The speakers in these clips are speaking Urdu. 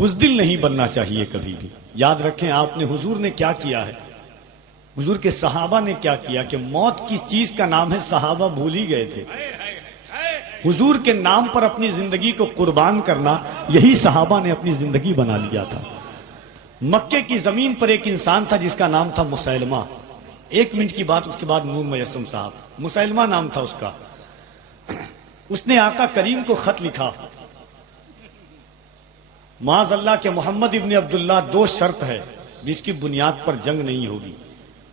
بزدل نہیں بننا چاہیے کبھی بھی. یاد رکھیں آپ نے حضور نے کیا کیا ہے, حضور کے صحابہ نے کیا کیا کہ موت کس چیز کا نام ہے صحابہ بھول ہی گئے تھے. حضور کے نام پر اپنی زندگی کو قربان کرنا یہی صحابہ نے اپنی زندگی بنا لیا تھا. مکے کی زمین پر ایک انسان تھا جس کا نام تھا مسیلمہ. 1 منٹ کی بات, اس کے بعد نور میسم صاحب. مسیلمہ نام تھا اس کا. اس نے آقا کریم کو خط لکھا, معاذ اللہ کہ محمد ابن عبداللہ 2 شرط ہے جس کی بنیاد پر جنگ نہیں ہوگی.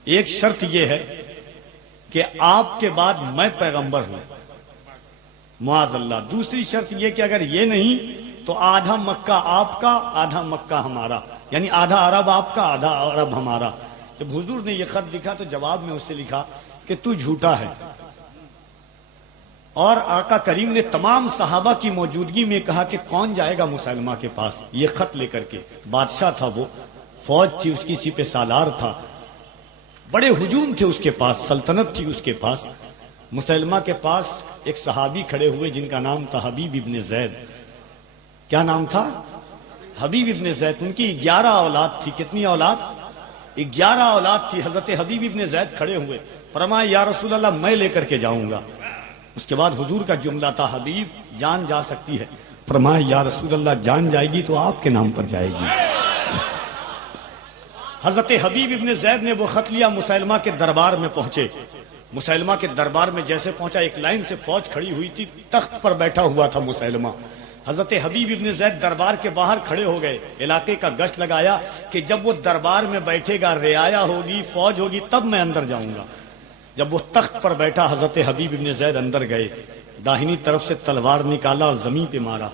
ایک شرط یہ ہے کہ آپ کے بعد میں پیغمبر ہوں, معاذ اللہ. دوسری شرط یہ کہ اگر یہ نہیں تو آدھا مکہ آپ کا آدھا مکہ ہمارا, یعنی آدھا عرب آپ کا آدھا عرب ہمارا. جب حضور نے یہ خط لکھا تو جواب میں اسے لکھا کہ تو جھوٹا ہے. اور آقا کریم نے تمام صحابہ کی موجودگی میں کہا کہ کون جائے گا مسیلمہ کے پاس یہ خط لے کر کے. بادشاہ تھا وہ, فوج تھی اس کی, سپہ سالار تھا, بڑے ہجوم تھے اس کے پاس, سلطنت تھی اس کے پاس. مسیلمہ کے پاس ایک صحابی کھڑے ہوئے جن کا نام تھا حبیب ابن زید. کیا نام تھا؟ حبیب ابن زید. ان کی 11 اولاد تھی. کتنی اولاد؟ 11 اولاد تھی. حضرت حبیب ابن زید کھڑے ہوئے, فرمایا یا رسول اللہ میں لے کر کے جاؤں گا. اس کے بعد حضور کا جملہ تھا حبیب جان جا سکتی ہے. فرمایا یا رسول اللہ جان جائے گی تو آپ کے نام پر جائے گی. حضرت حبیب ابن زید نے وہ خط لیا, مسیلمہ کے دربار میں پہنچے. مسیلمہ کے دربار میں جیسے پہنچا ایک لائن سے فوج کھڑی ہوئی تھی, تخت پر بیٹھا ہوا تھا مسیلمہ. حضرت حبیب ابن زید دربار کے باہر کھڑے ہو گئے, علاقے کا گشت لگایا کہ جب وہ دربار میں بیٹھے گا, رعایا ہوگی, فوج ہوگی, تب میں اندر جاؤں گا. جب وہ تخت پر بیٹھا حضرت حبیب ابن زید اندر گئے, داہنی طرف سے تلوار نکالا اور زمین پہ مارا.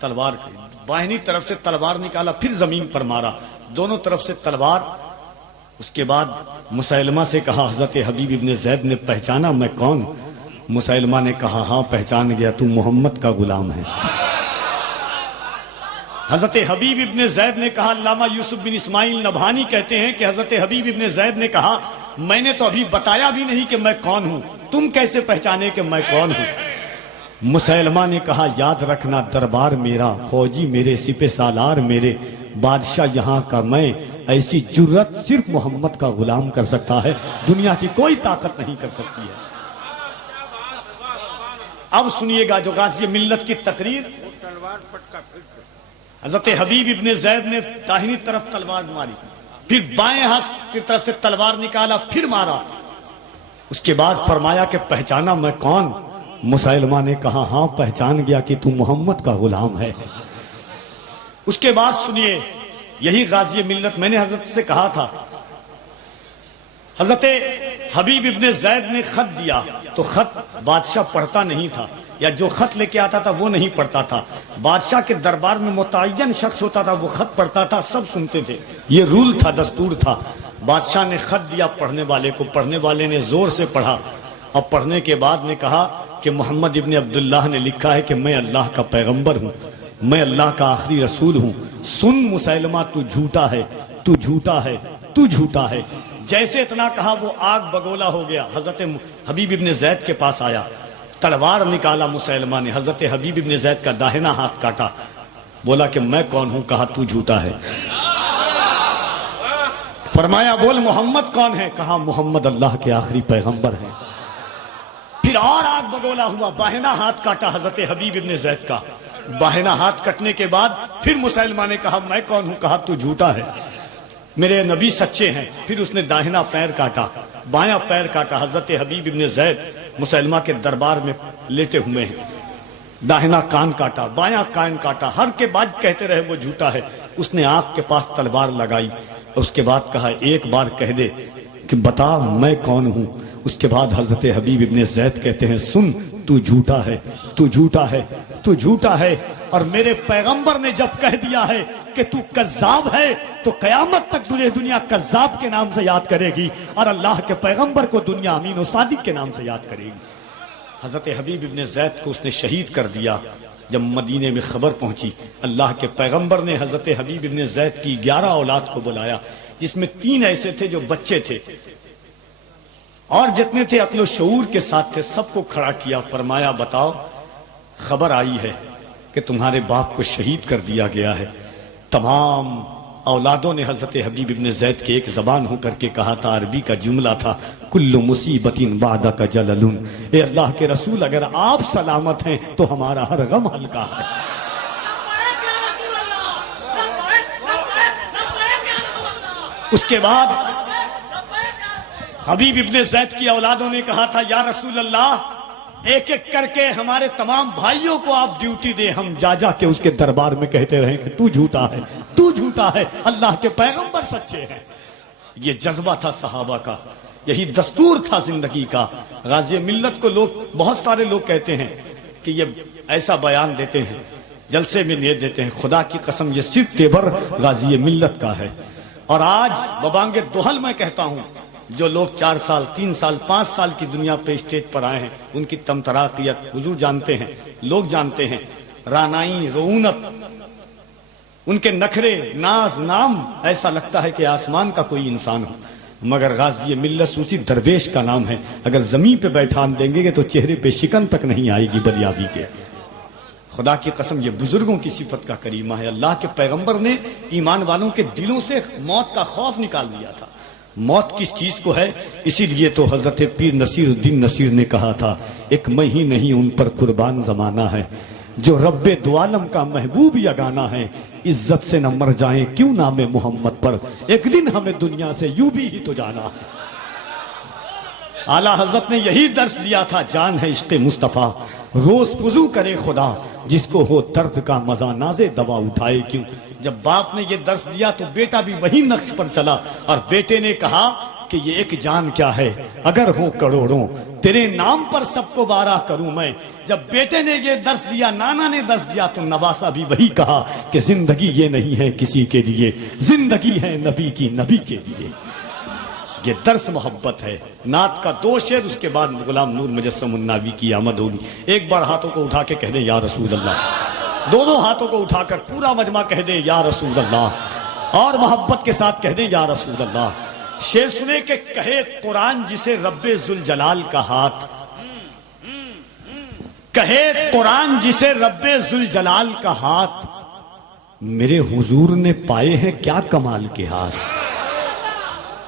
تلوار بائنی طرف سے تلوار نکالا, پھر زمین پر مارا, دونوں طرف سے تلوار. اس کے بعد مسیلمہ سے کہا حضرت حبیب ابن زید نے پہچانا میں کون؟ مسیلمہ نے کہا ہاں پہچان گیا, تو محمد کا غلام ہے. حضرت حبیب ابن زید نے کہا, علامہ یوسف بن اسماعیل نبھانی کہتے ہیں کہ حضرت حبیب ابن زید نے کہا میں نے تو ابھی بتایا بھی نہیں کہ میں کون ہوں, تم کیسے پہچانے کہ میں کون ہوں؟ مسیلمہ نے کہا یاد رکھنا دربار میرا, فوجی میرے, سپہ سالار میرے, بادشاہ یہاں کا میں, ایسی جرت صرف محمد کا غلام کر سکتا ہے, دنیا کی کوئی طاقت نہیں کر سکتی ہے. اب سنیے گا جو غازی ملت کی تقریر. حضرت حبیب ابن زید نے داہنی طرف تلوار ماری, پھر بائیں ہاتھ کی طرف سے تلوار نکالا, پھر مارا. اس کے بعد فرمایا کہ پہچانا میں کون؟ مسیلمہ نے کہا ہاں پہچان گیا کہ تو محمد کا غلام ہے. اس کے بعد سنیے, یہی غازی ملت, میں نے حضرت سے کہا تھا حضرت حبیب ابن زید نے خط دیا تو خط بادشاہ پڑھتا نہیں تھا, یا جو خط لے کے آتا تھا وہ نہیں پڑھتا تھا. بادشاہ کے دربار میں متعین شخص ہوتا تھا, وہ خط پڑھتا تھا, سب سنتے تھے. یہ رول تھا, دستور تھا. بادشاہ نے خط دیا پڑھنے والے کو, پڑھنے والے نے زور سے پڑھا. اب پڑھنے کے بعد نے کہا کہ محمد ابن عبداللہ نے لکھا ہے کہ میں اللہ کا پیغمبر ہوں, میں اللہ کا آخری رسول ہوں. سن مسیلمہ تو جھوٹا ہے, تو جھوٹا ہے, تو جھوٹا ہے. جیسے اتنا کہا وہ آگ بگولا ہو گیا. حضرت حبیب ابن زید کے پاس آیا, تلوار نکالا مسیلمہ نے, حضرت حبیب ابن زید کا داہنا ہاتھ کاٹا. بولا کہ میں کون ہوں؟ کہا تو جھوٹا ہے. فرمایا بول محمد کون ہے؟ کہا محمد اللہ کے آخری پیغمبر ہیں. پھر اور آگ بگولا ہوا, باہنا ہاتھ کاٹا حضرت حبیب ابن زید کا. باہنا ہاتھ کٹنے کے بعد پھر مسیلمہ نے کہا میں کون ہوں؟ کہا تو جھوٹا ہے, میرے نبی سچے ہیں. پھر اس نے داہنا پیر کاٹا, بایاں پیر کاٹا. حضرت حبیب ابن زید مسیلمہ کے دربار میں لیٹے ہوئے ہیں, داہنا کان کاٹا, بایاں کان کاٹا. ہر کے بعد کہتے رہے وہ جھوٹا ہے. اس نے آنکھ کے پاس تلوار لگائی, اس کے بعد کہا ایک بار کہہ دے کہ بتا میں کون ہوں. اس کے بعد حضرت حبیب ابن زید کہتے ہیں سن تو جھوٹا ہے, تو جھوٹا ہے, تو جھوٹا ہے. اور میرے پیغمبر نے جب کہہ دیا ہے کہ تو کذاب ہے تو قیامت تک دنیا کذاب کے نام سے یاد کرے گی, اور اللہ کے پیغمبر کو دنیا امین و صادق کے نام سے یاد کرے گی. حضرت حبیب ابن زید کو اس نے شہید کر دیا. جب مدینے میں خبر پہنچی, اللہ کے پیغمبر نے حضرت حبیب ابن زید کی 11 اولاد کو بلایا, جس میں 3 ایسے تھے جو بچے تھے, اور جتنے تھے عقل و شعور کے ساتھ تھے, سب کو کھڑا کیا. فرمایا بتاؤ خبر آئی ہے کہ تمہارے باپ کو شہید کر دیا گیا ہے. تمام اولادوں نے حضرت حبیب ابن زید کے ایک زبان ہو کر کے کہا تھا، عربی کا جملہ تھا، کل مصیبت بعدک جلل، اے اللہ کے رسول اگر آپ سلامت ہیں تو ہمارا ہر غم ہلکا ہے۔ اس کے بعد حبیب ابن زید کی اولادوں نے کہا تھا، یا رسول اللہ ایک ایک کر کے ہمارے تمام بھائیوں کو آپ ڈیوٹی دیں، ہم جا جا کے اس کے دربار میں کہتے رہیں کہ تو جھوٹا ہے، تو جھوٹا ہے، اللہ کے پیغمبر سچے ہیں۔ یہ جذبہ تھا صحابہ کا، یہی دستور تھا زندگی کا۔ غازی ملت کو بہت سارے لوگ کہتے ہیں کہ یہ ایسا بیان دیتے ہیں، جلسے میں یہ دیتے ہیں، خدا کی قسم یہ صرف تیور غازی ملت کا ہے۔ اور آج ببانگ دوحل میں کہتا ہوں، جو لوگ 4 سال 3 سال 5 سال کی دنیا پہ اسٹیج پر آئے ہیں، ان کی تمتراقیت حضور جانتے ہیں، لوگ جانتے ہیں، رانائی رعونت، ان کے نخرے ناز نام، ایسا لگتا ہے کہ آسمان کا کوئی انسان ہو، مگر غازی ملت اسی درویش کا نام ہے۔ اگر زمین پہ بیٹھان دیں گے تو چہرے پہ شکن تک نہیں آئے گی بلیابی کے۔ خدا کی قسم یہ بزرگوں کی صفت کا کریمہ ہے۔ اللہ کے پیغمبر نے ایمان والوں کے دلوں سے موت کا خوف نکال دیا تھا۔ موت کس چیز کو ہے؟ اسی لیے تو حضرت پیر نصیر الدین نصیر نے کہا تھا، ایک میں ہی نہیں ان پر قربان زمانہ ہے، جو رب دو عالم کا محبوب یگانہ ہے، عزت سے نہ مر جائیں کیوں نام محمد پر، ایک دن ہمیں دنیا سے یوں بھی ہی تو جانا ہے۔ اعلیٰ حضرت نے یہی درس دیا تھا، جان ہے عشق مصطفیٰ روز فضو کرے خدا، جس کو ہو درد کا مزہ نازے دوا اٹھائے کیوں۔ جب باپ نے یہ درس دیا تو بیٹا بھی وہی نقش پر چلا، اور بیٹے نے کہا کہ یہ ایک جان کیا ہے، اگر ہوں کروڑوں تیرے نام پر سب کو وارہ کروں میں۔ جب بیٹے نے یہ درس دیا، نانا نے درس دیا، تو نواسا بھی وہی کہا کہ زندگی یہ نہیں ہے کسی کے لیے، زندگی ہے نبی کی، نبی کے لیے۔ یہ درس محبت ہے۔ نعت کا 2 شعر، اس کے بعد غلام نور مجسم الناوی کی آمد ہوگی۔ ایک بار ہاتھوں کو اٹھا کے کہہ دیں یا رسول اللہ، دونوں ہاتھوں کو اٹھا کر پورا مجمع کہہ دیں یا رسول اللہ، اور محبت کے ساتھ کہہ دیں یا رسول اللہ۔ شعر سنے کہ کہے قرآن جسے رب ذوالجلال کا ہاتھ، کہے قرآن جسے رب ذوالجلال کا ہاتھ، میرے حضور نے پائے ہیں کیا کمال کے ہاتھ۔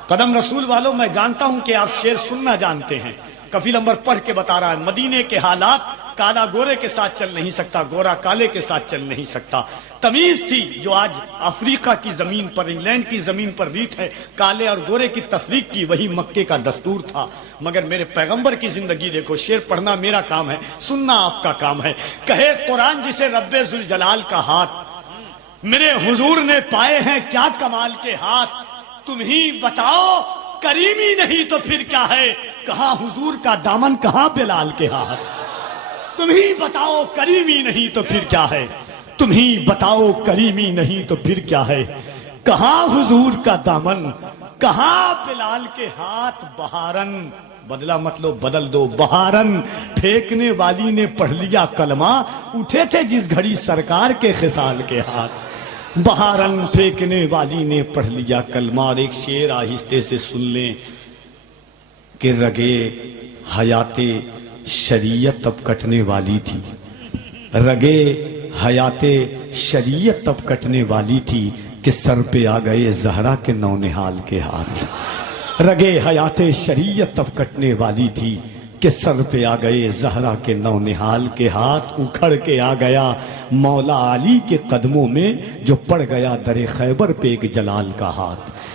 قدم رسول والوں، میں جانتا ہوں کہ آپ شعر سننا جانتے ہیں، کفیل امبر پڑھ کے بتا رہا ہے، مدینے کے حالات، کالا گورے کے ساتھ چل نہیں سکتا، گورا کالے کے ساتھ چل نہیں سکتا۔ تمیز تھی جو آج افریقہ کی زمین پر، انگلینڈ کی زمین پر ریت ہے، کالے اور گورے کی تفریق کی، وہی مکے کا دستور تھا۔ مگر میرے پیغمبر کی زندگی دیکھو، شعر پڑھنا میرا کام ہے، سننا آپ کا کام ہے۔ کہے قرآن جسے رب ذوالجلال کا ہاتھ، میرے حضور نے پائے ہیں کیا کمال کے ہاتھ، تم ہی بتاؤ کریمی نہیں تو پھر کیا ہے، کہاں حضور کا دامن کہاں بلال کے ہاتھ۔ تم ہی بتاؤ کریمی نہیں تو پھر کیا ہے، تم ہی بتاؤ کریمی نہیں تو پھر کیا ہے، کہاں حضور کا دامن کہاں بلال کے ہاتھ۔ بہارن بدلا مطلب بدل دو، بہارن پھینکنے والی نے پڑھ لیا کلمہ، اٹھے تھے جس گھڑی سرکار کے خصال کے ہاتھ۔ بہارن پھینکنے والی نے پڑھ لیا کلمہ۔ اور ایک شعر آہستہ سے سن لیں کہ رگے حیات شریعت اب کٹنے والی تھی، رگے حیات شریعت اب کٹنے والی تھی، کہ سر پہ آ گئے زہرا کے نونہال کے ہاتھ۔ رگے حیات شریعت اب کٹنے والی تھی، کہ سر پہ آ گئے زہرا کے نونہال کے ہاتھ۔ اکھڑ کے آ گیا مولا علی کے قدموں میں، جو پڑ گیا در خیبر پہ ایک جلال کا ہاتھ۔